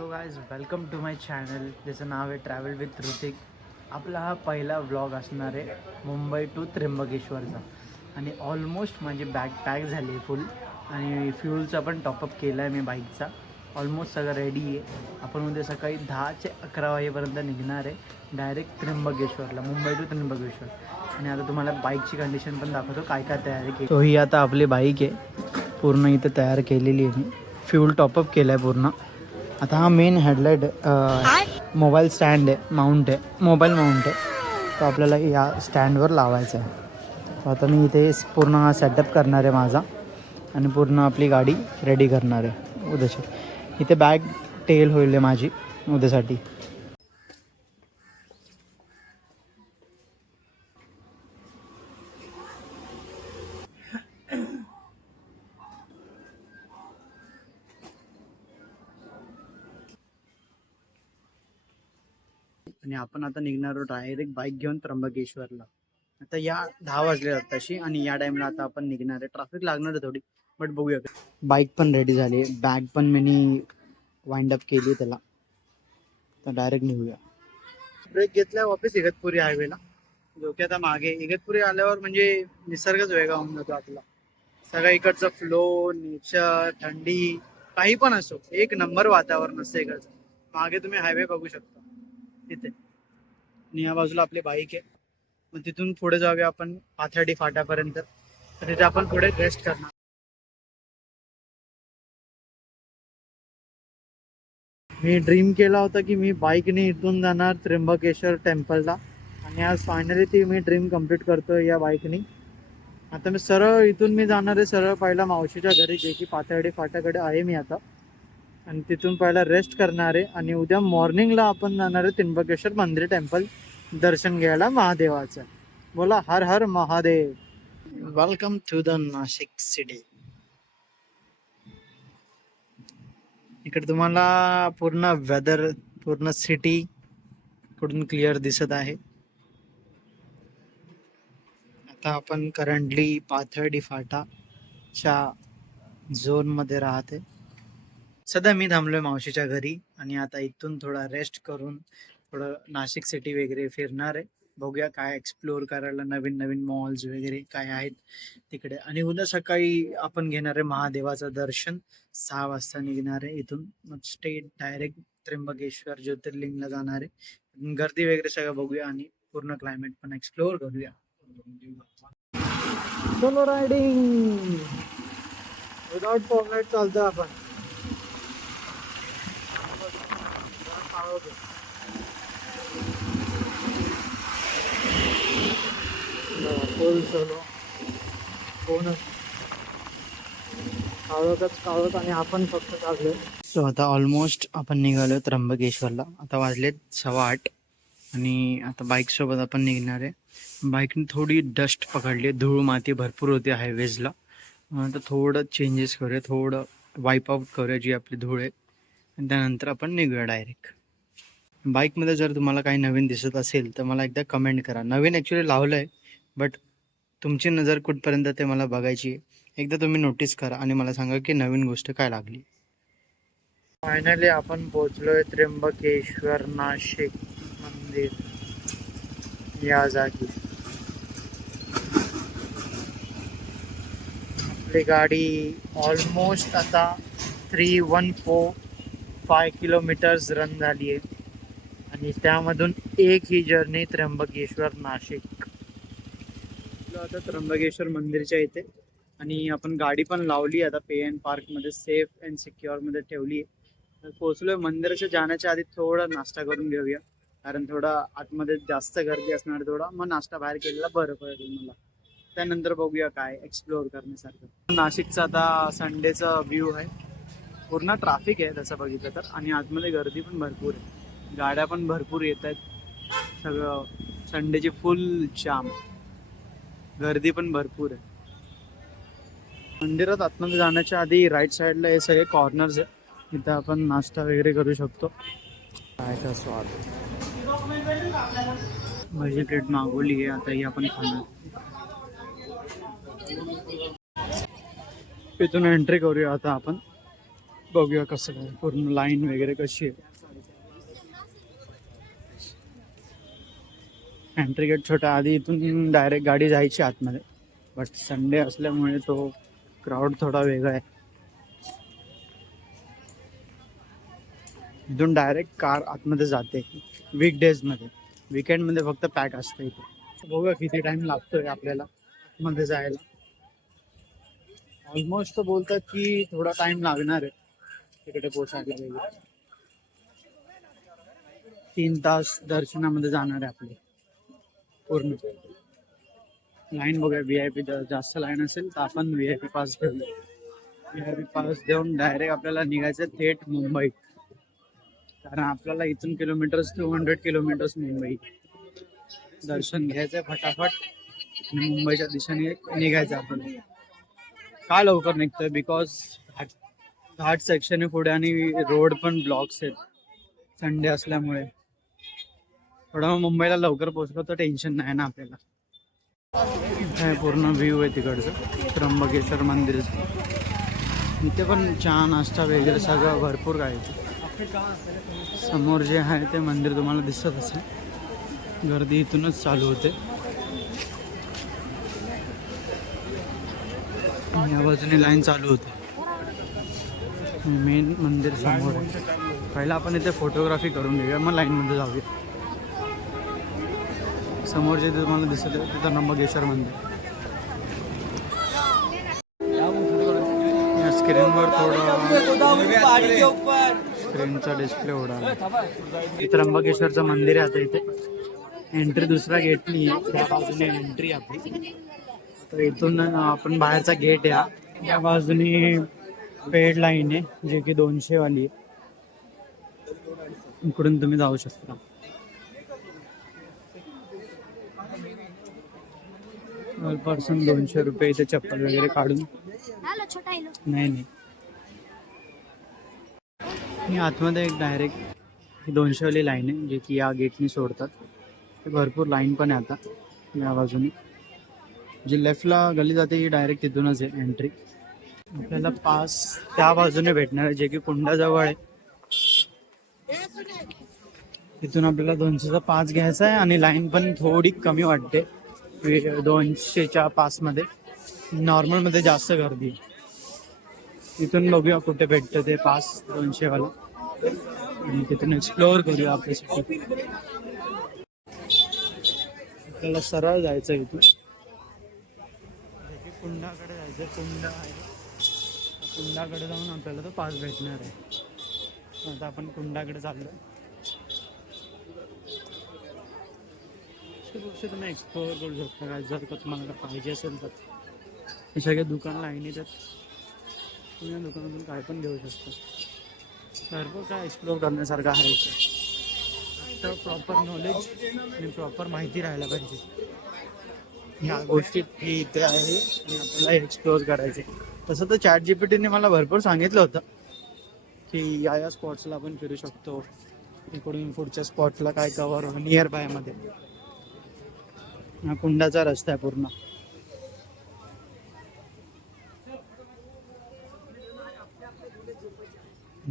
So guys welcome to my channel ज्याचं नाव आहे ट्रॅव्हल विथ ऋतिक. आपला हा पहिला व्लॉग असणार आहे मुंबई टू त्र्यंबकेश्वरचा. आणि ऑलमोस्ट माझी बॅग पॅक झाली आहे फुल. आणि फ्यूलचा पण टॉपअप केला आहे मी बाईकचा. ऑलमोस्ट सगळं रेडी आहे. आपण उद्या सकाळी 10 ते 11 वाजेपर्यंत निघणार आहे डायरेक्ट त्र्यंबकेश्वरला, मुंबई टू त्र्यंबकेश्वर. आणि आता तुम्हाला बाईकची कंडिशन पण दाखवतो काय काय तयारी केली. तो ही आता आपली बाईक आहे पूर्ण इथं तयार केलेली आहे मी. फ्यूल टॉपअप केलं आहे पूर्ण. आता हा मेन हेडलाईट मोबाईल स्टँड आहे, माउंट आहे, मोबाईल माउंट आहे. तो आपल्याला या स्टँडवर लावायचा आहे. आता मी इथे पूर्ण हा सेटअप करणार आहे माझा आणि पूर्ण आपली गाडी रेडी करणार आहे उद्याची. इथे बॅग टेल होईल आहे माझी उद्यासाठी. आणि आपण आता निघणार आहोत डायरेक्ट बाईक घेऊन त्र्यंबकेश्वरला. आता या 10 वाजले आहेत तशी आणि या टाईमला आता आपण निघणार आहे. ट्रॅफिक लागणार आहे थोडी, बट बघूया. बाईक पण रेडी झाली आहे, बॅग पण मी वाइंड अप केली त्याला. तर डायरेक्ट निघूया. ब्रेक घेतल्या वापस इगतपुरी हायवेला. जो की आता मागे इगतपुरी आल्यावर म्हणजे निसर्गच वेगळा होऊन जातो आपला. सगळ्या इकडचं फ्लो, नेचर, थंडी, काही पण असो, एक नंबर वातावरण असतं इकडचं. मागे तुम्ही हायवे बघू शकता तिथे. आणि या बाजूला आपली बाईक आहे. मग तिथून पुढे जाऊया आपण पाथर्डी फाट्यापर्यंत. तर तिथे आपण पुढे रेस्ट करणार. मी ड्रीम केला होता की मी बाईकने इथून जाणार त्र्यंबकेश्वर टेम्पलला. आणि आज फायनली ती मी ड्रीम कम्प्लीट करतोय या बाईकनी. आता मी सरळ इथून मी जाणार आहे सरळ पहिला मावशीच्या घरी, जे की पाथर्डी फाट्याकडे आहे मी आता. आणि तिथून पहिला रेस्ट करणार आहे आणि उद्या मॉर्निंगला आपण जाणार आहे त्र्यंबकेश्वर मंदिर टेम्पल दर्शन घ्यायला महादेवाचं. बोला हर हर Mahadev. Welcome to the Nashik city. इकडे तुम्हाला पूर्ण वेदर, पूर्ण सिटी कडून क्लिअर दिसत आहे. आता आपण करंटली पाथर्डी फाटाच्या झोन मध्ये राहते. सध्या मी थांबलोय मावशीच्या घरी आणि आता इथून थोडा रेस्ट करून थोडं नाशिक सिटी वगैरे फिरणार आहे. बघूया काय एक्सप्लोअर करायला, नवीन नवीन मॉल्स वगैरे काय आहेत तिकडे. आणि उद्या सकाळी आपण घेणार आहे महादेवाचं दर्शन. 6 वाजता निघणार आहे इथून. मग स्ट्रेट डायरेक्ट त्र्यंबकेश्वर ज्योतिर्लिंगला जाणार आहे. गर्दी वगैरे सगळं बघूया आणि पूर्ण क्लायमेट पण एक्सप्लोअर करूया. सोलो रायडिंग विदाउट फॉर्मॅट चालतं आपण. फुल सोलो कोणच काळोख आणि आपण फक्त चाललोय. सो आता ऑलमोस्ट आपण निघालो त्र्यंबकेश्वरला. आता वाजलेत 8:15 आणि आता बाईक सोबत आपण निघणार आहे. बाईकने थोडी डस्ट पकडली, धूळ माती भरपूर होती हायवेजला. आता थोडं चेंजेस करूया, थोडं वाईप आउट करूया जी आपली धूळ आहे. आणि त्यानंतर आपण निघूया डायरेक्ट. बाईकमध्ये जर तुम्हाला काही नवीन दिसत असेल तर मला एकदा कमेंट करा. नवीन ॲक्च्युली लावलं आहे, बट तुमची नजर कुठपर्यंत ते मला बघायची. एकदा तुम्ही नोटीस करा आणि मला सांगा की नवीन गोष्ट काय लागली. फायनली आपण पोहोचलोय त्र्यंबकेश्वर नाशिक मंदिर या जागी. आपली गाडी ऑलमोस्ट आता 3145 किलोमीटर्स रन झाली आहे. आणि त्यामधून एक ही जर्नी त्र्यंबकेश्वर नाशिक. आता त्र्यंबकेश्वर मंदिरच्या इथे आणि आपण गाडी पण लावली आता पे एन पार्क मध्ये, सेफ अँड सिक्युअर मध्ये ठेवली. पोहोचलोय. मंदिराच्या जाण्याच्या आधी थोडा नाश्ता करून घेऊया, कारण थोडा आतमध्ये जास्त गर्दी असणार. थोडा मग नाश्ता बाहेर केलेला बरं पडेल मला. त्यानंतर बघूया काय एक्सप्लोअर करण्यासारखं. नाशिकचा आता संडेचा व्ह्यू आहे. पूर्ण ट्रॅफिक आहे तसं बघितलं तर. आणि आतमध्ये गर्दी पण भरपूर आहे, गाड्या पण भरपूर येत आहेत. सगळं संडेची फुल जाम, गर्दी पण भरपूर आहे. मंदिरात आतमध्ये जाण्याच्या आधी राईट साईडला हे सगळे कॉर्नर्स आहे. इथं आपण नाश्ता वगैरे करू शकतो. खायचा स्वाद. भजी प्लेट मागवली आहे, आता ही आपण खाणार. इथून एंट्री करूया आता आपण. बघूया कसं काय पूर्ण लाईन वगैरे कशी आहे. एंट्री गेट छोटा, आधी इथून डायरेक्ट गाडी जायची आतमध्ये, बट संडे असल्यामुळे तो क्राऊड थोडा वेगळा आहे. इथून डायरेक्ट कार आतमध्ये जाते वीकडेजमध्ये. विकेंडमध्ये फक्त पॅक असतं इथे. बघूया किती टाइम लागतोय आपल्याला मध्ये जायला. ऑलमोस्ट तर बोलतात की थोडा टाइम लागणार आहे तिकडे पोहोचायला वगैरे. 3 तास दर्शनामध्ये जाणार आहे आपले पूर्ण. लाईन बघूया, VIP जास्त लाईन असेल तर आपण VIP पास घेऊया. VIP पास देऊन डायरेक्ट आपल्याला निघायचं थेट मुंबई, कारण आपल्याला इथून किलोमीटर्स 200 किलोमीटर्स मुंबई. दर्शन घ्यायचंय फटाफट आणि मुंबईच्या दिशेने निघायचं आपण. का लवकर निघतोय? बिकॉज घाट सेक्शन आहे पुढे आणि रोड पण ब्लॉक्स आहेत संडे असल्यामुळे. थोडं मुंबईला लवकर पोहोचलो तर टेन्शन नाही ना आपल्याला. हे पूर्ण व्ह्यू आहे तिकडचं त्र्यंबकेश्वर मंदिरचं. इथे पण चहा नाश्ता वगैरे सगळं भरपूर काय आहे. समोर जे आहे ते मंदिर तुम्हाला दिसत असेल. गर्दी इथूनच चालू होते. या बाजूने लाईन चालू होते. मेन मंदिर समोर आहे. पहिला आपण इथे फोटोग्राफी करून घेऊया, मग लाईनमध्ये जाऊया. समोर जे तुम्हाला दिसत आहे ते त्र्यंबकेश्वर मंदिर. या स्क्रीनवर स्क्रीनचा डिस्प्ले उडाला. त्र्यंबकेश्वरचं मंदिर आहे. आता इथे एंट्री दुसरा गेट नाही आहे, त्या बाजूने एंट्री आपली. तर इथून आपण बाहेरचा गेट आहे. या बाजूने पेड लाईन आहे जे की 200 वाली आहे. इकडून तुम्ही जाऊ शकता. पर पर्सन 200 रुपये. इथे चप्पल वगैरे काढून नाही. मी आतमध्ये एक डायरेक्ट 200 वाली लाईन आहे जे की या गेटनी सोडतात. ते भरपूर लाईन पण आहे आता या बाजूने. जी लेफ्टला गली जाते ही डायरेक्ट तिथूनच आहे एंट्री. आपल्याला पास त्या बाजूने भेटणार आहे जे की कुंडाजवळ आहे. तिथून आपल्याला 200चा पास घ्यायचा आहे आणि लाईन पण थोडी कमी वाटते 200च्या पासमध्ये. नॉर्मलमध्ये जास्त गर्दी. इथून बघूया कुठे भेटतं ते पास 200 वाला आणि तिथून एक्सप्लोअर करूया आपल्यासाठी. आपल्याला सरळ जायचं इथून कुंडाकडे जायचं. कुंडा आहे, कुंडाकडे जाऊन आपल्याला तो पास भेटणार आहे. आता आपण कुंडाकडे चाललो. गोष्टी तुम्ही एक्सप्लोअर करू शकता काय जर का तुम्हाला पाहिजे असेल तर. हे सगळे दुकान लाईनीत आहेत. तुम्ही या दुकानातून काय पण घेऊ शकता. भरपूर काय एक्सप्लोअर करण्यासारखं आहे इथे. तर प्रॉपर नॉलेज आणि प्रॉपर माहिती राहायला पाहिजे ह्या गोष्टीत ही इथे आहे आणि आपल्याला एक्सप्लोअर करायचे. तसं तर ChatGPTने मला भरपूर सांगितलं होतं की या स्पॉट्सला आपण फिरू शकतो. इकडून पुढच्या स्पॉटला काय कवर नियर बायमध्ये. हा कुंडाचा रस्ता आहे पूर्ण.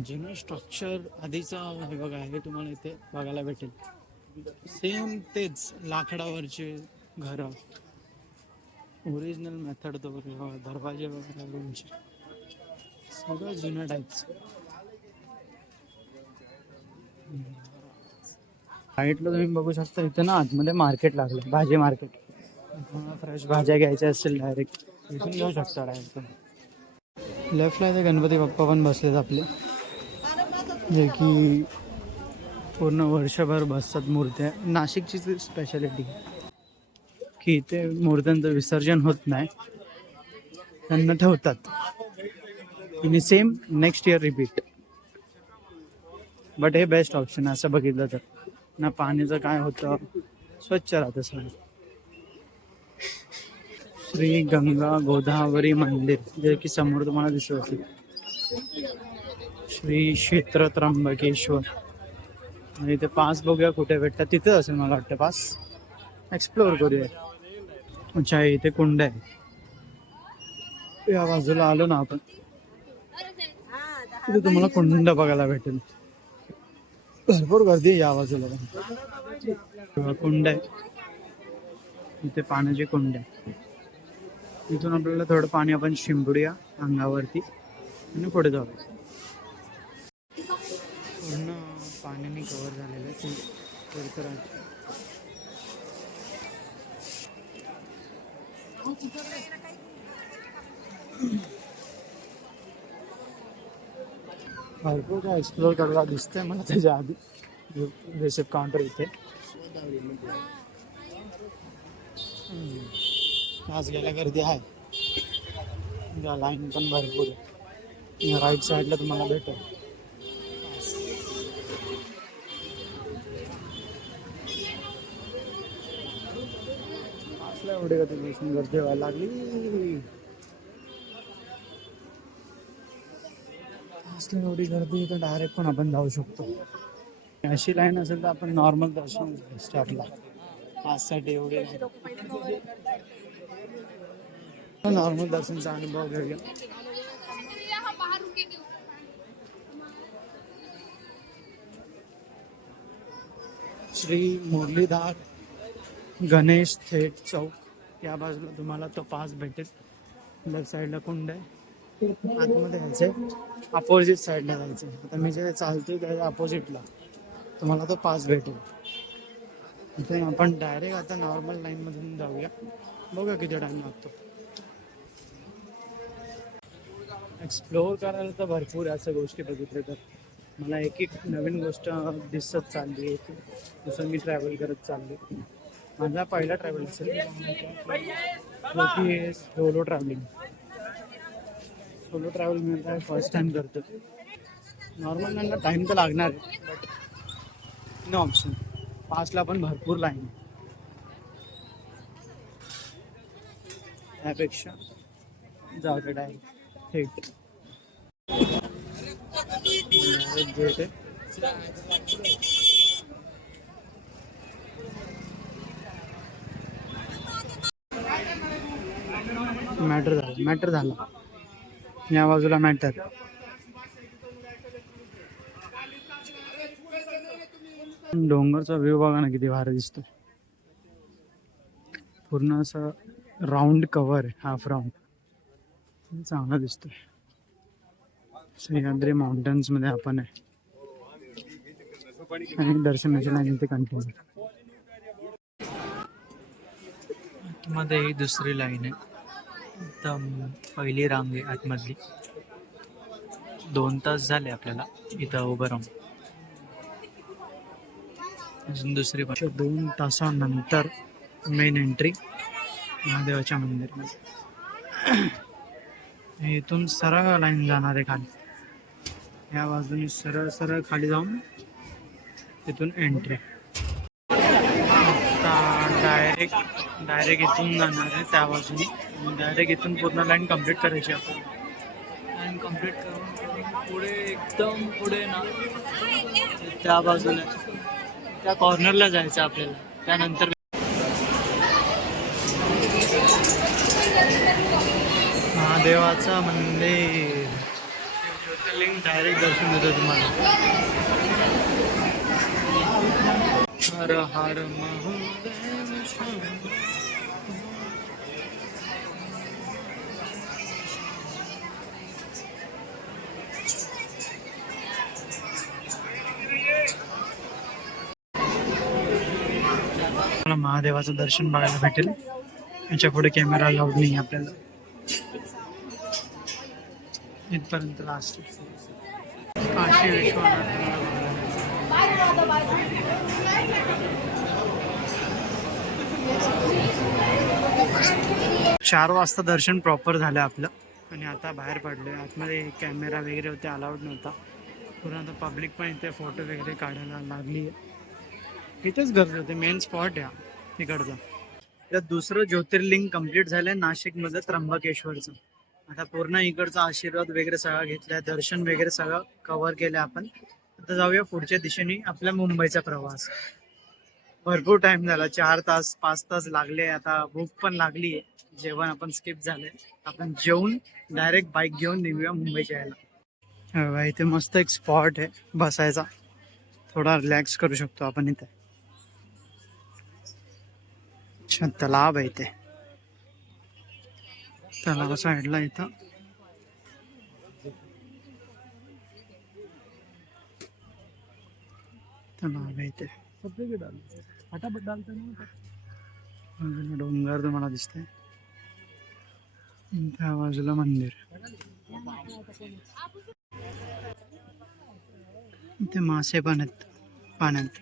जुनं स्ट्रक्चर आधीचा हे बघा हे तुम्हाला इथे बघायला भेटेल. सेम तेच लाकडावरचे घरं. ओरिजिनल मेथड तो दरवाजे वगैरे रूमचे सगळं जुन्या टाईपचं. साईडला तुम्ही बघू शकता इथे ना आतमध्ये मार्केट लागलं, भाजी मार्केट. फ्रेश भाज्या घ्यायच्या असेल डायरेक्ट इथून घेऊ शकता डायरेक्ट. लेफ्टला इथे गणपती बाप्पा पण बसलेत आपले जे की पूर्ण वर्षभर बसतात मूर्त्या. नाशिकची स्पेशालिटी की इथे मूर्त्यांचं विसर्जन होत नाही, त्यांना ठेवतात आणि same next year repeat. But हे बेस्ट ऑप्शन आहे असं बघितलं तर. ना पाण्याचं काय होतं, स्वच्छ राहतं सगळं. श्री गंगा गोदावरी मंदिर जे की समोर तुम्हाला दिसत असेल. श्री क्षेत्र त्र्यंबकेश्वर. आणि इथे पास बघूया कुठे भेटतात. तिथेच असेल मला वाटतं पास. एक्सप्लोअर करूया. अच्छा इथे कुंड आहे. या बाजूला आलो ना आपण. तिथे तुम्हाला कुंड बघायला भेटेल. भरपूर गर्दी आहे या बाजूला पण. कुंड आहे इथे, पाण्याचे कुंड आहे. इथून आपल्याला थोडं पाणी आपण शिंपडूया अंगावरती आणि पुढे जाऊ. पूर्ण पाण्याने कव्हर झालेलं आहे तर भरपूर काय एक्सप्लोर करायला दिसतंय मला त्याच्या आधी. रिसिप्ट काउंटर इथे आज गेल्या गर्दी आहे, लाईन पण भरपूर आहे. राईट साईडला तुम्हाला भेटेल. असल्या एवढी गर्दी व्हायला लागली. असल्या एवढी गर्दी तर डायरेक्ट पण आपण जाऊ शकतो. अशी लाईन असेल तर आपण नॉर्मल दर्शन स्टार्टला पाचसाठी एवढे नॉर्मल दर्शनचा अनुभव घेऊया. श्री मुरलीधर गणेश थेट चौक या बाजूला तुम्हाला तो पास भेटेल. लेफ्ट साईडला कुंड आहे, आतमध्ये जायचंय, अपोजिट साईडला जायचंय. आता मी जे चालतोय त्याच्या अपोजिटला तुम्हाला तो पास भेटेल. इथे आपण डायरेक्ट आता नॉर्मल लाईन मधून जाऊया, बघा किती टाइम लागतो. एक्सप्लोअर करायला तर भरपूर असं गोष्टी बघितल्या तर मला एक एक नवीन गोष्ट दिसत चालली आहे. जसं मी ट्रॅव्हल करत चाललो. माझा पहिला ट्रॅव्हल असेल जो की सोलो ट्रॅव्हलिंग. सोलो ट्रॅव्हल मी काय फर्स्ट टाइम करतो. नॉर्मल त्यांना टाईम तर लागणार आहे बट नो ऑप्शन. पासला पण भरपूर लाईन, त्यापेक्षा जाऊ दे डायरेक्ट थेट. गेट आहे. मॅटर झाला या बाजूला मॅटर. डोंगरचा व्ह्यू बघा ना किती भारी दिसतो. पूर्ण असं राऊंड कव्हर आहे, हाफ राऊंड, चांगला दिसतोय. सह्याद्री माउंटन्स मध्ये आपण आहे आणि दर्शनाची लाईन इथे कंटिन्यू. आतमध्ये ही दुसरी लाईन आहे, एकदम पहिली रांग आहे आतमधली. 2 तास झाले आपल्याला इथं उभं राहून. अजून दुसरी 2 तासानंतर मेन एंट्री महादेवाच्या मंदिरामध्ये. इथून सरळ लाईन जाणार आहे खाली, या बाजूने सरळ सरळ खाली जाऊन तिथून एंट्री. आता डायरेक्ट इथून जाणार आहे त्या बाजूने. डायरेक्ट इथून पूर्ण लाईन कंप्लीट करायची आपण. लाईन कंप्लीट करून पुढे एकदम पुढे ना त्या बाजूला त्या कॉर्नरला जायचं आपल्याला. त्यानंतर महादेवाचं मंदिर, ज्योतिर्लिंग डायरेक्ट दर्शन देतो तुम्हाला. हर हर महादेव शंभो. महादेवाचं दर्शन बघायला भेटेल. याच्या पुढे कॅमेरा अलाउड नाही आपल्याला. इथपर्यंत लास्ट काशी विश्वनाथ. 4 वाजता दर्शन प्रॉपर झालं आपलं आणि आता बाहेर पडलोय. आतमध्ये कॅमेरा वगैरे होते, अलाउड नव्हता. पूर्ण आता पब्लिक पण इथे फोटो वगैरे काढायला लागली आहे. इथेच गर्दी होते, मेन स्पॉट आहे तिकडचा. त्यात दुसरं ज्योतिर्लिंग कंप्लीट झालंय नाशिकमध्ये, त्र्यंबकेश्वरचं. आता पूर्ण इकडचा आशीर्वाद वगैरे सगळा घेतलाय, दर्शन वगैरे सगळं कव्हर केलं आपण. आता जाऊया पुढच्या दिशेने आपल्या मुंबईचा प्रवास. भरपूर टाइम झाला, 4 तास 5 तास लागले. आता भूक पण लागली आहे, जेवण आपण स्किप झालंय. आपण जेवून डायरेक्ट बाईक घेऊन निघूया मुंबईच्या यायला. इथे मस्त एक स्पॉट आहे बसायचा, थोडा रिलॅक्स करू शकतो आपण इथे. अच्छा, तलाव आहे इथे. तलाव साईडला इथं तलाव आहे इथे. डोंगर तुम्हाला दिसतंय, त्या बाजूला मंदिर. इथे मासे पण आहेत पाण्यात.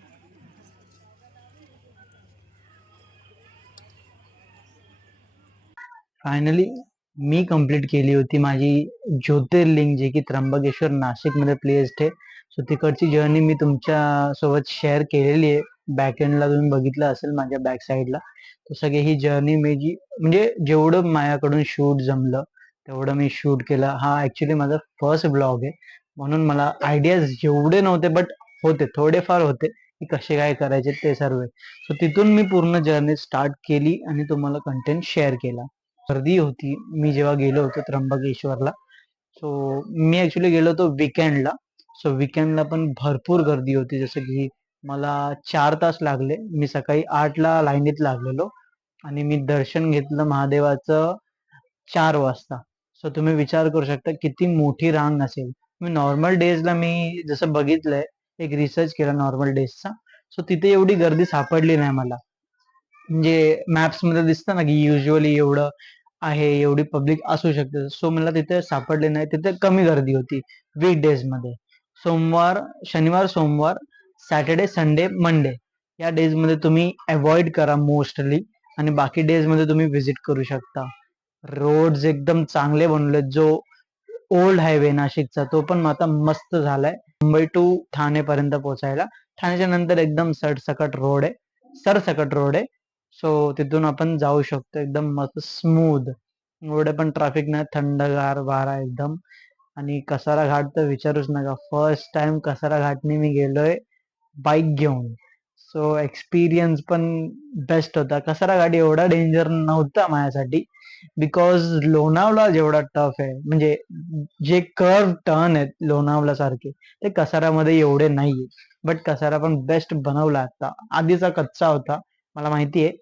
फायनली मी कंप्लीट केली होती माझी ज्योतिर्लिंग, जे की त्र्यंबकेश्वर नाशिकमध्ये प्लेस्ड आहे. सो तिकडची जर्नी मी तुमच्या सोबत शेअर केलेली आहे. बॅक एंडला तुम्ही बघितलं असेल माझ्या बॅक साईडला. तर सगळी ही जर्नी मी जी म्हणजे जेवढं माझ्याकडून शूट जमलं तेवढं मी शूट केलं. हा ऍक्च्युली माझा फर्स्ट ब्लॉग आहे, म्हणून मला आयडियाज जेवढे नव्हते बट होते, थोडेफार होते की कसे काय करायचे ते सर्व. सो तिथून मी पूर्ण जर्नी स्टार्ट केली आणि तुम्हाला कंटेंट शेअर केला. गर्दी होती मी जेव्हा गेलो होतो त्र्यंबकेश्वरला. सो मी ऍक्च्युली गेलो होतो विकेंडला. सो विकेंडला पण भरपूर गर्दी होती. जसं की मला 4 तास लागले. मी सकाळी 8ला लाईनीत लागलेलो आणि मी दर्शन घेतलं महादेवाचं 4 वाजता. सो तुम्ही विचार करू शकता किती मोठी रांग असेल. मी नॉर्मल डेजला मी जसं बघितलंय, एक रिसर्च केला नॉर्मल डेजचा. सो तिथे एवढी गर्दी सापडली नाही मला. म्हणजे मॅप्स मध्ये दिसतं ना की युजली एवढं आहे, एवढी पब्लिक असू शकते. सो मला तिथे सापडले नाही. तिथे कमी गर्दी होती वीक डेज मध्ये. शनिवार सोमवार सॅटर्डे संडे मंडे या डेज मध्ये तुम्ही अवॉइड करा मोस्टली, आणि बाकी डेज मध्ये तुम्ही व्हिजिट करू शकता. रोड्स एकदम चांगले बनवले. जो ओल्ड हायवे नाशिकचा तो पण आता मस्त झालाय. मुंबई टू ठाणे पर्यंत पोहोचायला ठाण्याच्या नंतर एकदम सरसकट रोड आहे. सो तिथून आपण जाऊ शकतो एकदम मस्त स्मूथ. एवढे पण ट्रॅफिक नाही, थंडगार वारा एकदम. आणि कसारा घाट तर विचारूच नका. फर्स्ट टाइम कसारा घाटने मी गेलोय बाईक घेऊन. सो एक्सपिरियन्स पण बेस्ट होता. कसारा घाट एवढा डेंजर नव्हता माझ्यासाठी, बिकॉज लोणावळा जेवढा टफ आहे, म्हणजे जे कर्व टर्न आहेत लोणावळा सारखे, ते कसारामध्ये एवढे नाहीये. बट कसारा पण बेस्ट बनवला आता. आधीचा कच्चा होता मला माहिती आहे.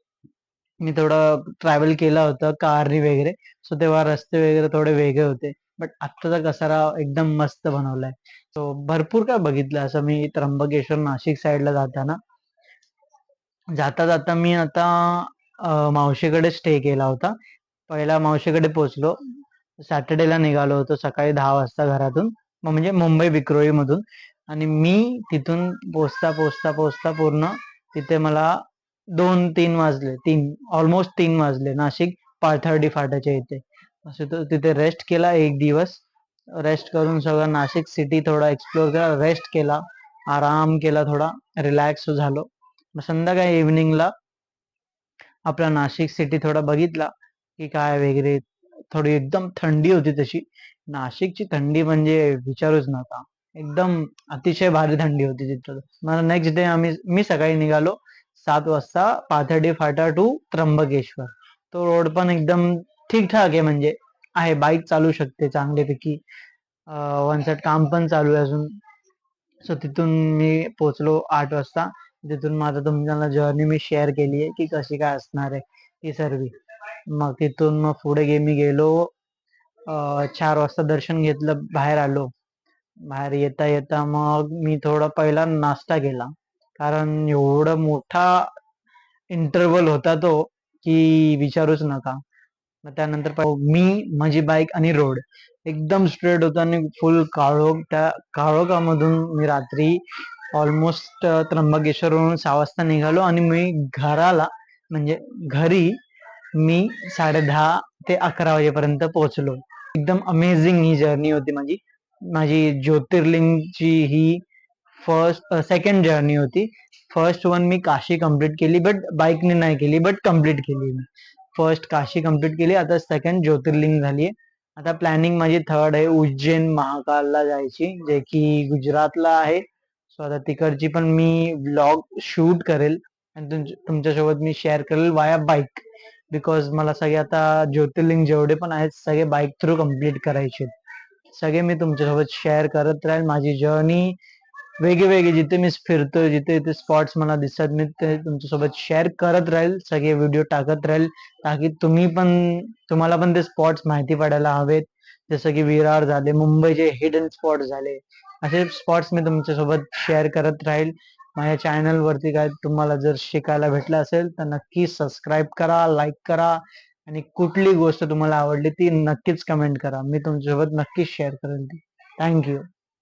मी थोडं ट्रॅव्हल केलं होतं कारनी वगैरे. सो तेव्हा रस्ते वगैरे थोडे वेगळे होते. बट आत्ताचा कसारा एकदम मस्त बनवलाय. सो भरपूर काय बघितलं असं मी त्र्यंबकेश्वर नाशिक साईडला जाताना. जाता जाता मी आता मावशीकडे स्टे केला होता. पहिला मावशीकडे पोहोचलो. सॅटर्डेला निघालो होतो सकाळी 10 वाजता घरातून, म्हणजे मुंबई विक्रोळी मधून. आणि मी तिथून पोचता पोचता पोचता पूर्ण तिथे मला 2-3 वाजले. ऑलमोस्ट 3 वाजले नाशिक पाथर्डी फाट्याच्या इथे. असं तर तिथे रेस्ट केला एक दिवस. रेस्ट करून सगळं नाशिक सिटी थोडा एक्सप्लोर केला, रेस्ट केला, आराम केला, थोडा रिलॅक्स झालो. मग संध्याकाळी इव्हनिंगला आपला नाशिक सिटी थोडा बघितला की काय वगैरे. थोडी एकदम थंडी होती तशी. नाशिकची थंडी म्हणजे विचारूच नका. एकदम अतिशय भारी थंडी होती तिथं. मला नेक्स्ट डे मी सकाळी निघालो 7 वाजता पाथर्डी फाटा टू त्र्यंबकेश्वर. तो रोड पण एकदम ठीकठाक आहे, म्हणजे आहे, बाईक चालू शकते चांगल्यापैकी. वन साइड काम पण चालू आहे अजून. सो तिथून मी पोचलो 8 वाजता. तिथून माझं तुमच्याला जर्नी मी शेअर केली आहे की कशी काय असणार आहे ती सर्व. मग तिथून मग पुढे मी गेलो. 4 वाजता दर्शन घेतलं, बाहेर आलो. बाहेर येता येता मग मी थोडा पहिला नाश्ता केला, कारण एवढा मोठा इंटरव्हल होता तो की विचारूच नका. मग त्यानंतर मी, माझी बाईक आणि रोड एकदम स्ट्रेट होता आणि फुल काळोख. त्या काळोखामधून मी रात्री ऑलमोस्ट त्र्यंबकेश्वरवरून 6 वाजता निघालो आणि मी घराला, म्हणजे घरी मी 10:30 ते 11 वाजेपर्यंत पोहोचलो. एकदम अमेझिंग ही जर्नी होती माझी. माझी ज्योतिर्लिंगची ही सेकंड जर्नी होती. फर्स्ट वन मी काशी कंप्लीट केली, बट बाईकने नाही केली, बट कंप्लीट केली मी. फर्स्ट काशी कंप्लीट केली, आता सेकंड ज्योतिर्लिंग झाली. आता प्लॅनिंग माझी थर्ड आहे उज्जैन महाकालला जायची, जे की गुजरातला आहे. सो आता तिकडची पण मी ब्लॉग शूट करेल आणि तुमच्यासोबत मी शेअर करेल वाया बाईक. बिकॉज मला सगळे आता ज्योतिर्लिंग जेवढे पण आहेत सगळे बाईक थ्रू कम्प्लीट करायचे. सगळे मी तुमच्यासोबत शेअर करत राहील. माझी जर्नी वेगळी जिथे मी फिरतोय, जिथे जिथे स्पॉट्स मला दिसतात, मी ते तुमच्यासोबत शेअर करत राहील. सगळे व्हिडिओ टाकत राहील, ताकी तुम्हाला पण ते स्पॉट्स माहिती पडायला हवेत. जसं की विरार झाले, मुंबईचे हिडन स्पॉट झाले, असे स्पॉट्स मी तुमच्यासोबत शेअर करत राहील. माझ्या चॅनल वरती काय तुम्हाला जर शिकायला भेटलं असेल तर नक्की सबस्क्राईब करा, लाईक करा, आणि कुठली गोष्ट तुम्हाला आवडली ती नक्कीच कमेंट करा. मी तुमच्यासोबत नक्कीच शेअर करेन ती. थँक्यू.